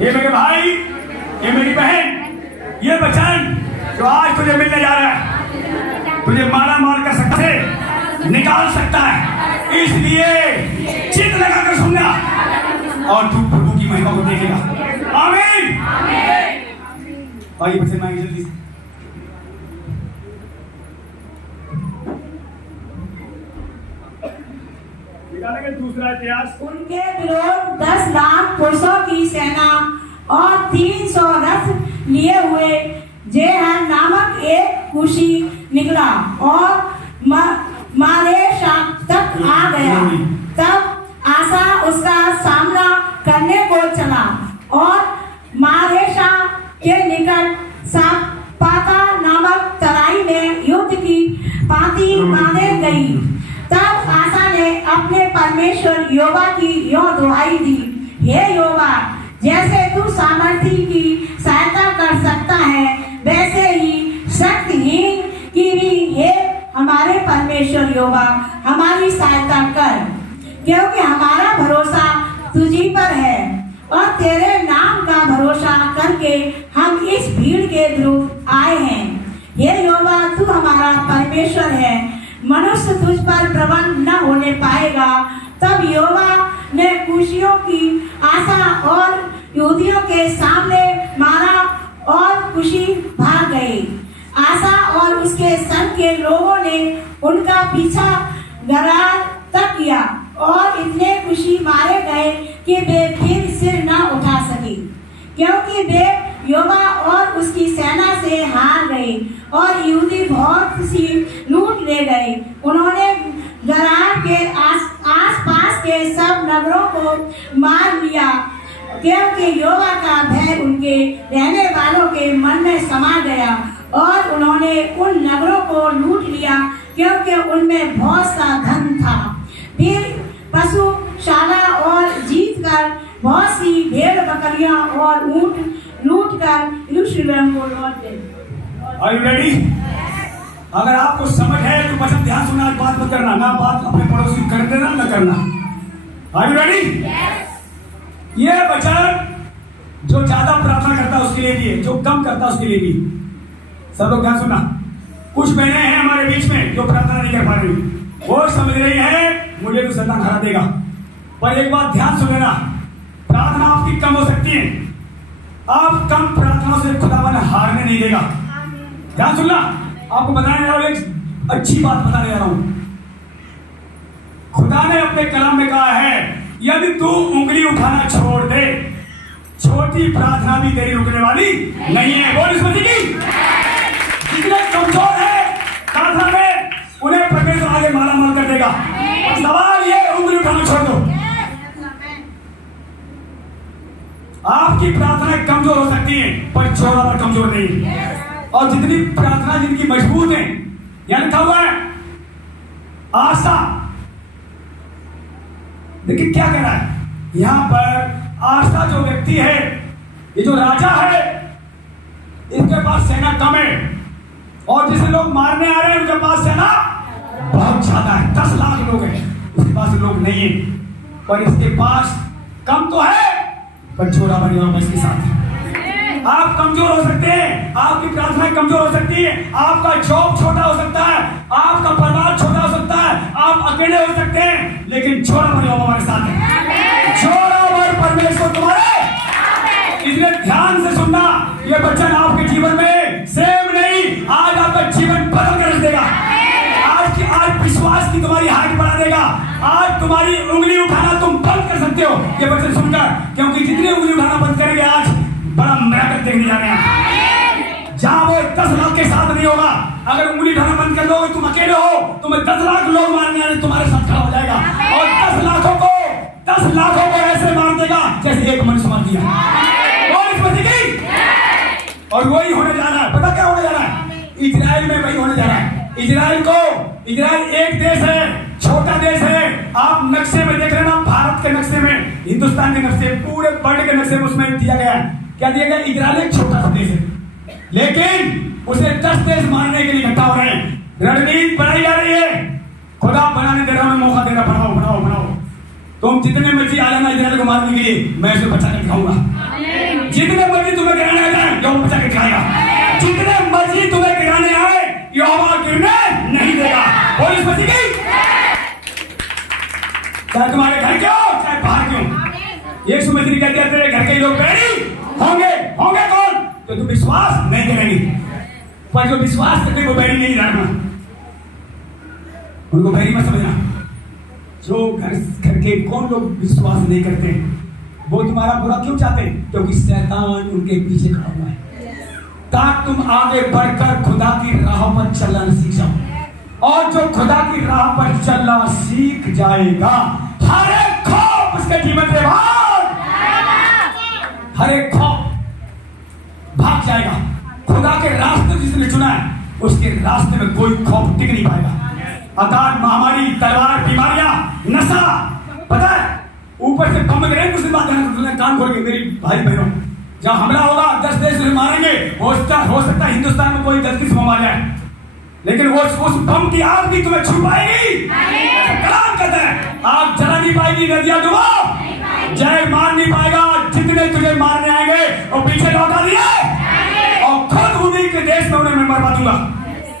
ये मेरे भाई, ये मेरी बहन, ये वचन जो आज तुझे मिलने जा रहा है, तुझे मारा मार कर सकता है, निकाल सकता है। इसलिए चित लगाकर सुनना और तू प्रभु की महिमा को देखेगा। आमीन। आइए वचन मांगे जल्दी से। दूसरा इतिहास। उनके विरोध 10 लाख पुरुषों की सेना और 300 रथ लिए हुए जेहन नामक एक कुशी निकला और मारेशा तक आ गया। तब आसा उसका सामना करने को चला और मारेशा के निकट सापाता नामक तराई में युद्ध की पाती बांधे गई। तब आसा ने अपने परमेश्वर यहोवा की यो दुहाई दी, हे यहोवा, जैसे तू सामर्थी की सहायता कर सकता है वैसे ही शक्तिहीन की भी हे हमारे परमेश्वर यहोवा हमारी सहायता कर, क्योंकि हमारा भरोसा तुझी पर है और तेरे नाम का भरोसा करके हम इस भीड़ के विरुद्ध आए हैं। हे यहोवा, तू हमारा परमेश्वर है, मनुष्य तुझ पर प्रबल न होने पाएगा। तब यहोवा ने कुशियों की आशा और यहूदियों के सामने मारा और कुशी भाग गए। आशा और उसके संग के लोगों ने उनका पीछा गरार तक किया और इतने कुशी मारे गए कि वे फिर सिर न उठा सके, क्योंकि वे यहोवा और उसकी सेना से हार गए और यहूदी बहुत सी लूट ले गए। उन्होंने गरार के आस पास के सब नगरों को मार लिया, क्योंकि यहोवा का भय उनके रहने वालों के मन में समा गया और उन्होंने उन नगरों को लूट लिया, क्योंकि उनमें बहुत सा धन था। फिर पशुशाला और जीत कर बहुत सी भेड़ बकरियां और ऊंट लूट कर यरूशलेम को लौट गए। Are you ready? अगर आपको समझ है तो वचन ध्यान सुनना, आज बात मत करना, ना बात अपने पड़ोसी कर देना, ना करना। Are you ready? Yes. ये वचन जो ज्यादा प्रार्थना करता है उसके लिए भी है, जो कम करता है उसके लिए भी। सब लोग ध्यान सुनना। कुछ बहनें हैं हमारे बीच में जो प्रार्थना नहीं कर पा रही, वो समझ रही है मुझे तो शैतान हरा देगा। पर एक बात ध्यान सुन लेना, प्रार्थना आपकी कम हो सकती है, आप कम प्रार्थनाओं से खुदावन हारने नहीं देगा। ध्यान सुनना, आपको बताने जा रहा हूं, एक अच्छी बात बताने जा रहा हूं। खुदा ने अपने कलाम में कहा है, यदि तू उंगली उठाना छोड़ दे, छोटी प्रार्थना भी तेरी रुकने वाली नहीं है। बोल इस मसीह की। जितने कमजोर है प्रार्थना में, उन्हें परमेश्वर आगे माला माल कर देगा। और सवाल ये, उंगली उठाना छोड़ दो। आपकी प्रार्थना कमजोर हो सकती है पर छोड़ा पर कमजोर नहीं। और जितनी प्रार्थना जिनकी मजबूत है, यहां लिखा हुआ है आशा। देखिए क्या कह रहा है यहां पर, आशा जो व्यक्ति है, ये जो राजा है, इसके पास सेना कम है और जिसे लोग मारने आ रहे हैं उनके पास सेना बहुत ज्यादा है। 10 लाख लोग हैं, उसके पास लोग नहीं है, पर इसके पास कम तो है पर छोड़ा बनी और इसके साथ। आप कमजोर हो सकते हैं, आपकी प्रार्थना कमजोर हो सकती है, आपका जॉब छोटा हो सकता है, आपका परिवार छोटा हो सकता है, आप अकेले हो सकते हैं, लेकिन छोड़ा बनी हमारे साथ है। छोड़ा और परमेश्वर तुम्हारे। इसलिए ध्यान से सुनना, ये वचन आपके जीवन में सेम नहीं, आज आपका जीवन बदल कर देगा। आज विश्वास की तुम्हारी हाइट बढ़ा देगा। आज तुम्हारी उंगली उठाना तुम बंद कर सकते हो ये वचन सुनकर, क्योंकि जितनी उंगली उठाना बंद करेंगे आज बड़ा मिराकल देखने जा रहे हैं। जहां वो 10 लाख के साथ नहीं होगा, अगर उंगली उठाना बंद कर दोगे, तुम अकेले हो, तुम्हें 10 लाख लोग मारने आने तुम्हारे साथ खड़ा हो जाएगा और 10 लाखों को ऐसे मार देगा जैसे एक मनुष्य मार दिया। और इस मसीह की, और वही होने जा रहा है। पता क्या होने जा रहा है? इजराइल में वही होने जा रहा है। इजराइल एक देश है, छोटा देश है। आप नक्शे में देख लेना, भारत के नक्शे में, हिंदुस्तान के नक्शे, पूरे वर्ल्ड के नक्शे में उसमें दिया गया है। क्या दिया गया? इजराइल एक छोटा सा देश है, लेकिन उसे 10 देश मारने के लिए इकट्ठा हो रहे हैं। रणनीति बनाई जा रही है। खुदा बनाने दे रहा हूं, मौका दे रहा, बनाओ। तुम जितने मर्जी आ जाना इजराइल को मारने के लिए, मैं उसे बचा कर दिखाऊंगा। जितने मर्जी तुम्हें गिराने आ जाए यहोवा बचा के गिराएगा। जितने मर्जी तुम्हें गिराने आए यहोवा गिरने नहीं देगा। और इस मसीह की चाहे तुम्हारे घर के हो चाहे बाहर के हो, यीशु मसीह कहते हैं तेरे घर के लोग बैरी होंगे। होंगे कौन? तो तुम विश्वास नहीं करेंगे, पर जो विश्वास करते वो बैरी नहीं रहना, उनको बैरी मत समझना। जो घर के कौन लोग विश्वास नहीं करते वो तुम्हारा बुरा क्यों चाहते? क्योंकि शैतान उनके पीछे खड़ा हुआ है ताकि तुम आगे बढ़कर खुदा की राह पर चलना सीख जाओ। और जो खुदा की राह पर चलना सीख जाएगा हर एक खौफ उसके जीवन से हर एक खौफ भाग जाएगा। खुदा के रास्ते जिसने चुना है उसके रास्ते में कोई खौफ टिक नहीं पाएगा। अकाल, महामारी, तलवार, बीमारियां, नशा, पता है ऊपर से कम करें कुछ बात है। कान खोल के मेरी भाई बहनों, जब हमला होगा 10 देश मारेंगे, हो सकता है हिंदुस्तान में कोई गलती से बम आ जाए, लेकिन वो उस बम की आग भी तुम्हें छू पाएगी। कलाम कहता है आग जला नहीं पाएगी, नदियां डुबो जय मार नहीं पाएगा। जितने तुझे मारने आएंगे और पीछे लौटा दिए और खुद उन्हीं के देश में उन्हें मैं मरवा दूंगा।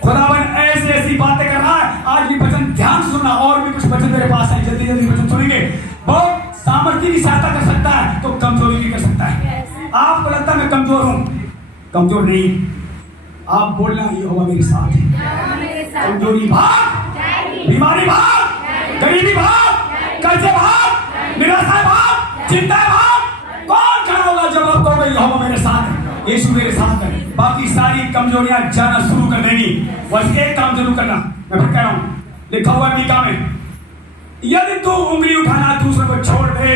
खुदावन ऐसी बातें कर रहा है। आज भी वचन ध्यान सुनना, और भी कुछ वचन मेरे पास है, जल्दी जल्दी वचन सुनेंगे। बहुत सामर्थ्य की सहायता कर सकता है तो कमजोरी भी कर सकता है। आपको लगता है मैं कमजोर हूं, कमजोर नहीं। आप बोलना यहोवा मेरे साथ है। कमजोरी भाग, बीमारी भाग, गरीबी भाग, कर्जे भाग, निराशा भाग, चिंता भाग। कौन खड़ा होगा जब आप कहोगे यहोवा मेरे साथ है, यीशु मेरे साथ है? बाकी सारी कमजोरियां जाना शुरू कर देंगी। बस एक काम जरूर करना, मैं फिर कह रहा हूं, लिखा हुआ है मीका में, यदि तू उंगली उठाना दूसरे को छोड़ दे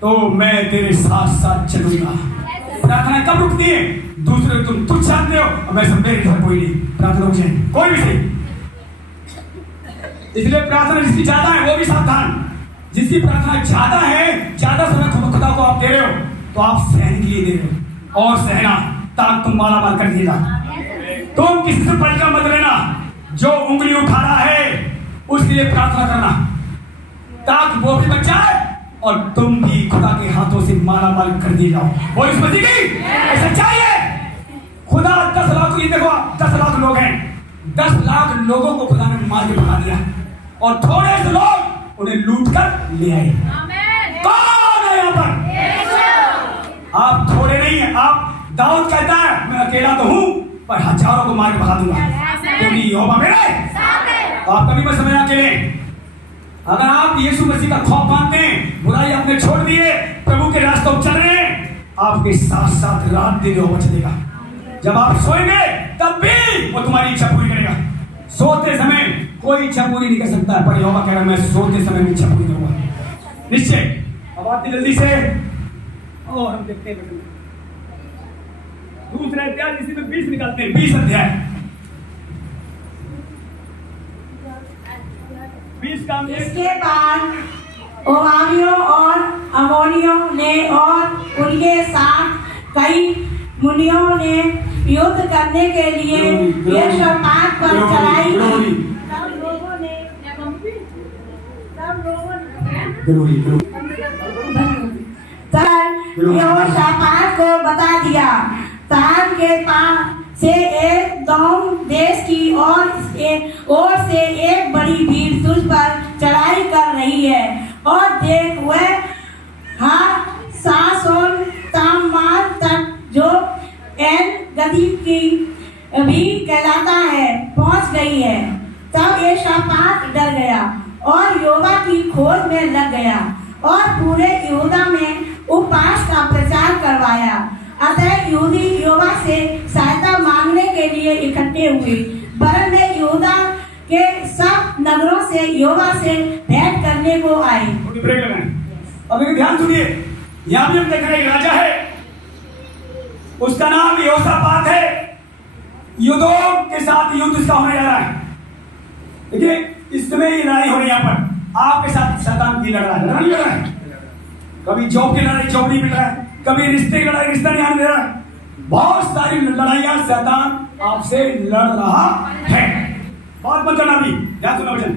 तो मैं तेरे साथ साथ चलूंगा। प्रार्थना कब रुकती है? दूसरे तुम तुझ जानते हो और मैं सब मेरे घर कोई नहीं। प्रार्थना रुक जाए कोई भी सही। इसलिए प्रार्थना जिसकी ज्यादा है वो भी सावधान। जिसकी प्रार्थना ज्यादा है, ज्यादा समय खुदा को आप दे रहे हो तो आप सहने के लिए दे रहे हो, और सहना ताकि तुम माला माल कर दिएगा। तुम किसी से पलटा मत लेना। जो उंगली उठा रहा है उसके लिए प्रार्थना करना ताकि वो भी बच जाए और तुम भी खुदा के हाथों से माला माल कर दिए जाओ। वो इस मसीह की सच्चाई है। खुदा 10 लाख, ये देखो 10 लाख लोग हैं, 10 लाख लोगों को खुदा ने मार के भगा दिया और थोड़े से लोग उन्हें लूट कर ले आए। कौन है यहाँ पर? आप थोड़े नहीं है। आप दाऊद कहता है मैं अकेला तो हूं पर हजारों को मार के भगा दूंगा क्योंकि यहोवा मेरे साथ है। आप कभी मत समझना अकेले। अगर आप यीशु मसीह का खौफ मानते हैं, बुराई आपने छोड़ दिए, प्रभु के रास्तों पर चल रहे हैं, आपके साथ साथ रात दिन यहोवा चलेगा। जब आप सोएंगे तब भी वो तुम्हारी इच्छा पूरी करेगा। सोते समय कोई इच्छा पूरी नहीं कर सकता है, पर यहोवा कह रहा है मैं सोते समय इच्छा पूरी करूंगा निश्चय। अब आते जल्दी से और हम देखते हैं दूसरे अध्याय, इसी में 20 निकालते हैं। 20 अध्याय 20 का। इसके बाद ओमावियों और अमोनियों ने और उनके साथ कई मुनियों ने युद्ध करने के लिए यहोशापात पर चढ़ाई की। सब लोगों ने यहोशापात को बता दिया तान के पास से एदोम देश की ओर से एक बड़ी भीड़ तुझ पर चढ़ाई कर रही है। और देख वह सासोन तामार तक जो एन गदी की भी कहलाता है पहुंच गई है। तब यहोशापात डर गया और यहोवा की खोज में लग गया और पूरे यहूदा में उपवास का प्रचार करवाया। अतः यहूदी यहोवा से सहायता मांगने के लिए इकट्ठे हुए। बरन में यहूदा के सब नगरों से यहोवा से भेंट करने को आए। अब एक ध्यान सुनिए, यहाँ भी हम देख रहे हैं राजा है, उसका नाम यहोशापात है। युद्धों के साथ युद्ध इसका होने जा रहा है। देखिए इस समय ये लड़ाई हो रही है यहाँ पर आपके साथ। शैतान की लड़ाई है। कभी जॉब की लड़ाई जॉब नहीं मिल रहा है, कभी रिश्ते की लड़ाई रिश्ता नहीं आने दे रहा है। बहुत सारी लड़ाइयां शैतान आपसे लड़ रहा है। बहुत मत करना भी, ध्यान सुना वचन।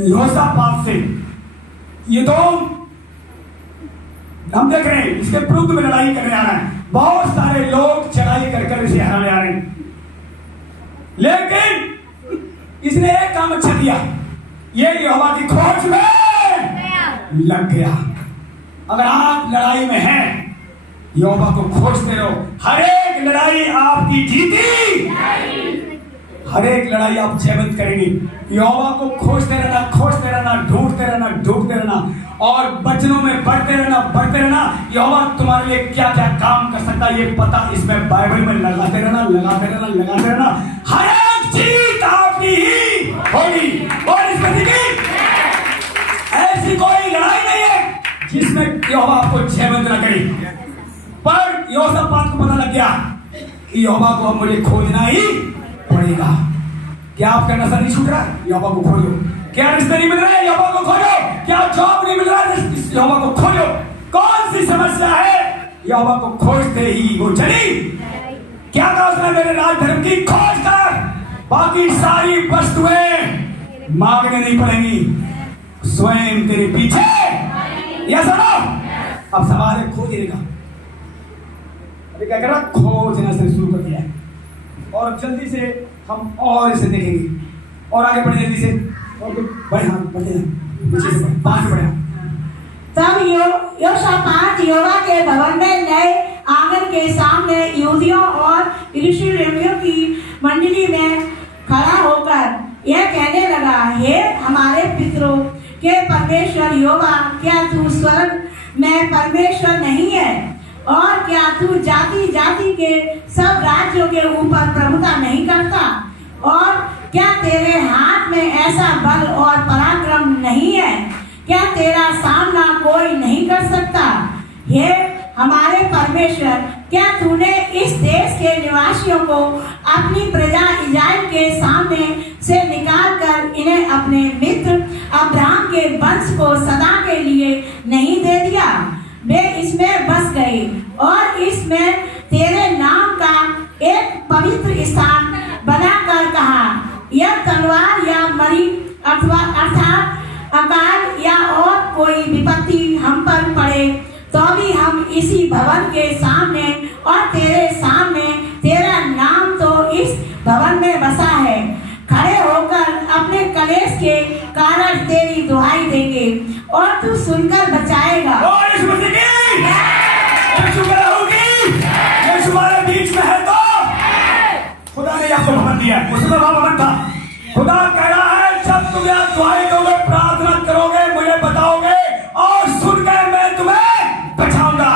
यहोशापात से एदोम हम देख रहे हैं इसके विरुद्ध में लड़ाई करने आ रहे हैं। बहुत सारे लोग चढ़ाई कर कर इसे हराने आ रहे हैं, लेकिन इसने एक काम अच्छा किया, ये यहोवा की खोज में लग गया। अगर आप लड़ाई में हैं, यहोवा को खोजते रहो। हर एक लड़ाई आपकी जीती, हर एक लड़ाई आप जयवंत करेंगे। यहोवा को खोजते रहना, ढूंढते रहना और वचनों में बढ़ते रहना। यहोवा तुम्हारे लिए क्या क्या काम कर सकता है ये पता इसमें बाइबल में लगाते रहना। हर एक जीत आपकी ही होगी। और इसमें देखिए, ऐसी कोई लड़ाई नहीं है जिसमें यहोवा आपको जयवंत न करे। पर यहोशापात को पता लग गया कि यहोवा को अब मुझे खोजना ही पड़ेगा। क्या आपका नजर नहीं छूट रहा है? यहोवा को खोजो। क्या रिश्ते नहीं मिल रहे? यहोवा को खोजो। क्या जॉब नहीं मिल रहा है? यहोवा को खोजो। कौन सी समस्या है? यहोवा को खोजते ही वो चली। क्या कहा उसने? मेरे राज धर्म की खोज कर, बाकी सारी वस्तुएं मांगने नहीं पड़ेंगी, स्वयं तेरे पीछे। यह सुनो, अब सवाल है खोजने का। अभी क्या कर रहा? खोजना से शुरू कर दिया है। और जल्दी से हम और इसे देखेंगे और आगे बढ़े जल्दी से। और बढ़े, हाँ बढ़े, पीछे से बढ़े, 5 बढ़े। तब यहोशापात यहोवा के भवन में नए आंगन के सामने यहूदियों और यरूशलेमियों की मंडली में खड़ा होकर यह कहने लगा, हे हमारे पितरों के परमेश्वर यहोवा, क्या तू स्वर्ग में परमेश्वर नहीं है? और क्या तू जाति जाति के सब राज्यों के ऊपर प्रभुता नहीं करता? और क्या तेरे हाथ में ऐसा बल और पराक्रम नहीं है? क्या तेरा सामना कोई नहीं कर सकता? हे हमारे परमेश्वर, क्या तूने इस देश के निवासियों को अपनी प्रजा इस्राएल के सामने से निकाल कर इन्हें अपने मित्र अब्राहम के वंश को सदा के लिए नहीं दे दिया? वे इसमें बस गए और इसमें तेरे नाम का एक पवित्र स्थान बनाकर कहा, यह तलवार या मरी अर्थात अकाल या और कोई विपत्ति हम पर पड़े तो भी हम इसी भवन के सामने और तेरे सामने, तेरा नाम तो इस भवन में बसा है, खड़े होकर अपने कलेश के कारण तेरी दुहाई देंगे और तू सुनकर बचाएगा। और इस मसीह की शुक्र होगी, ये तुम्हारे बीच में है। तो खुदा ने आपको भवन दिया है, उसमें भवन था। खुदा कह रहा है, जब तुम यहाँ दुआई दोगे, प्रार्थना करोगे, मुझे बताओगे और सुनकर मैं तुम्हें बचाऊंगा।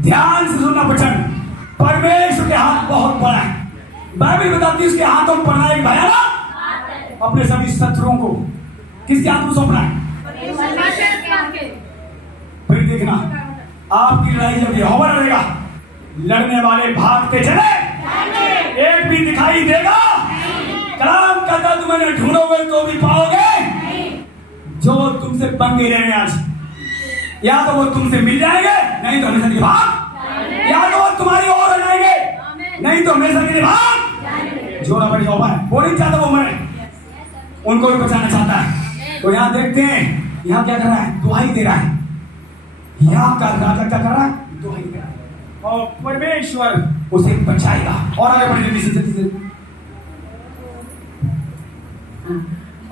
ध्यान से सुनना वचन। परमेश्वर के हाथ बहुत बड़ा है। बाइबल बताती है उसके हाथों में पड़ना एक भयानक, अपने सभी शत्रुओं को किसके हाथ में सौंपना है? फिर देखना, आपकी लड़ाई जब यहोवा लड़ेगा, लड़ने वाले भागते चले, एक भी दिखाई देगा। कलाम कहता तुम्हें ढूंढोगे तो भी पाओगे। जो तुमसे पंगे लेने आज, या तो वो तुमसे मिल जाएंगे, नहीं तो हमेशा के लिए भाग। या तो वो तुम्हारी ओर हो जाएंगे, नहीं तो हमेशा के लिए भाग। जो रबड़ी यहोवा है, वो नहीं चाहता वो मरे, उनको भी बचाना चाहता है। तो यहाँ देखते हैं, यहाँ क्या कर रहा है? दुहाई दे रहा है। यहाँ का राजा क्या कर रहा है? दुहाई दे रहा है और परमेश्वर उसे बचाएगा। और आगे बढ़े जल्दी से।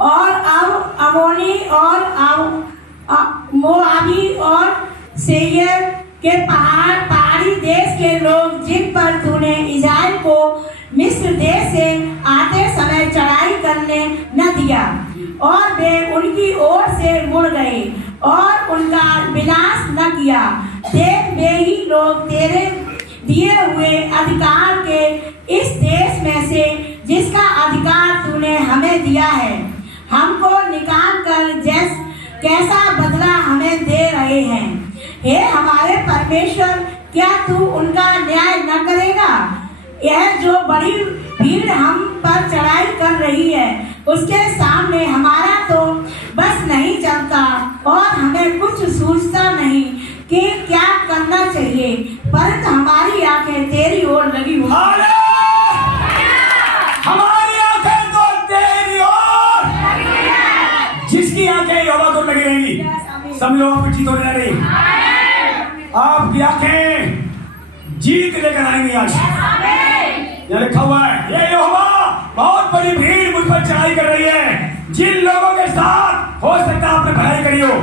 और अब अमोनी और मोआबी और सेयर के पहाड़ी देश के लोग, जिन पर तूने इस्राएल को मिस्र देश से आते समय चढ़ाई करने न दिया, और वे उनकी ओर से मुड़ गए और उनका विनाश न किया। देख, वे ही लोग तेरे दिए हुए अधिकार के इस देश में से, जिसका अधिकार तूने हमें दिया है, हमको निकाल कर कैसा बदला हमें दे रहे हैं। हे हमारे परमेश्वर, क्या तू उनका न्याय न करेगा? यह जो बड़ी भीड़ हम पर चढ़ाई कर रही है, उसके सामने हमारा तो बस नहीं चलता और हमें कुछ सूझता नहीं कि क्या करना चाहिए, परंतु हमारी आंखें तेरी ओर लगी हुई। हमारी आंखें तो तेरी ओर, जिसकी आंखें यहोवा को लगी रहेंगी, समझो आपकी जीत होने जा रही। आपकी आंखें जीत लेकर आएंगी आज। यहाँ लिखा हुआ है, ये यहोवा बहुत बड़ी भीड़ मुझ पर चढ़ाई कर रही है। जिन लोगों के साथ हो सकता है आपने भलाई करी हो,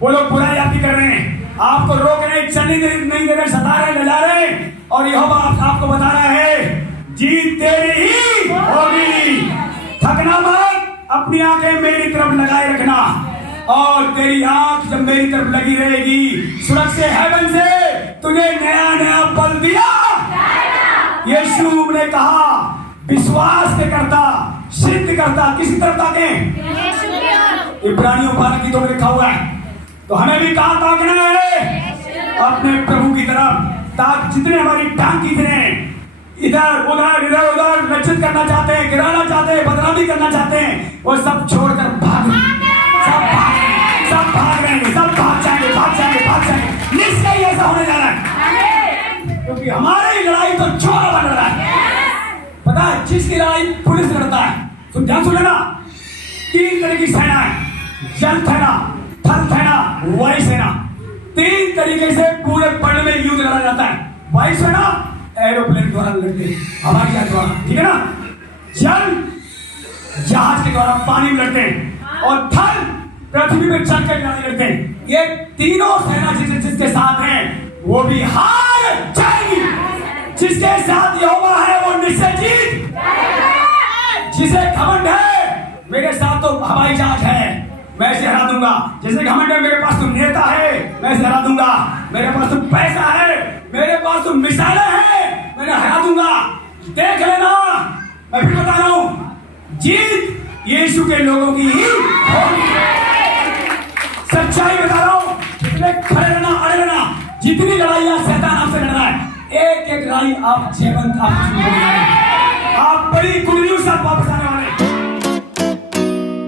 वो लोग बुराई आपकी कर रहे हैं, आपको रोक रहे, चलने नहीं दे रहे, सता रहे, ले जा रहे, और यहोवा आपको बता रहा है जीत तेरी ही होगी। थकना मत, अपनी आंखें मेरी तरफ लगाए रखना, और तेरी आंख जब मेरी तरफ लगी रहेगी, स्वर्ग से, हेवन से तुझे नया नया बल दिया। यीशु ने कहा विश्वास के करता सिद्ध करता किसी तरफ ताके, इब्रानियों 12 की तो लिखा हुआ है। तो हमें भी कहां ताकना है? अपने प्रभु की तरफ। ताकि जितने हमारी टांग कितने इधर उधर लज्जित करना चाहते हैं, गिराना चाहते हैं, बदनामी करना चाहते हैं, वो सब छोड़कर भाग जाएंगे। निश्चय ऐसा होने जा रहा है, क्योंकि हमारी लड़ाई तो छोरा बन रहा है। पता है जिसकी लड़ाई पुलिस लड़ता है, तो ध्यान सुन लेना, 3 तरह की सेना है, जल सेना, थल सेना, वायु सेना। 3 तरीके से पूरे वर्ल्ड में युद्ध लड़ा जाता है। वायु सेना एरोप्लेन द्वारा लड़ते हैं, हवाई जहाज द्वारा, ठीक है ना। जल जहाज के द्वारा पानी में लड़ते हैं, और थल पृथ्वी में चलकर लड़ते हैं। ये तीनों सेना जिसके साथ हैं वो भी हार जाएगी। जिसके साथ यहोवा है वो निश्चय जीत। जिसे घमंड है मेरे साथ तो हवाई जहाज है, मैं इसे हरा दूंगा। जिसे घमंड है मेरे पास तो नेता है, मैं इसे हरा दूंगा। मेरे पास तो पैसा है, मेरे पास तो मिसाइलें हैं, मैं हरा दूंगा। देख लेना, मैं फिर बता रहा हूं, जीत यीशु के लोगों की ही होगी। सच्चाई बता रहा हूं, जितने खड़े रहना, अड़े रहना। जितनी लड़ाइयां शैतान आपसे लड़ रहा है, एक एक लड़ाई आप जीवन आप बड़ी गुड न्यूज आप वापस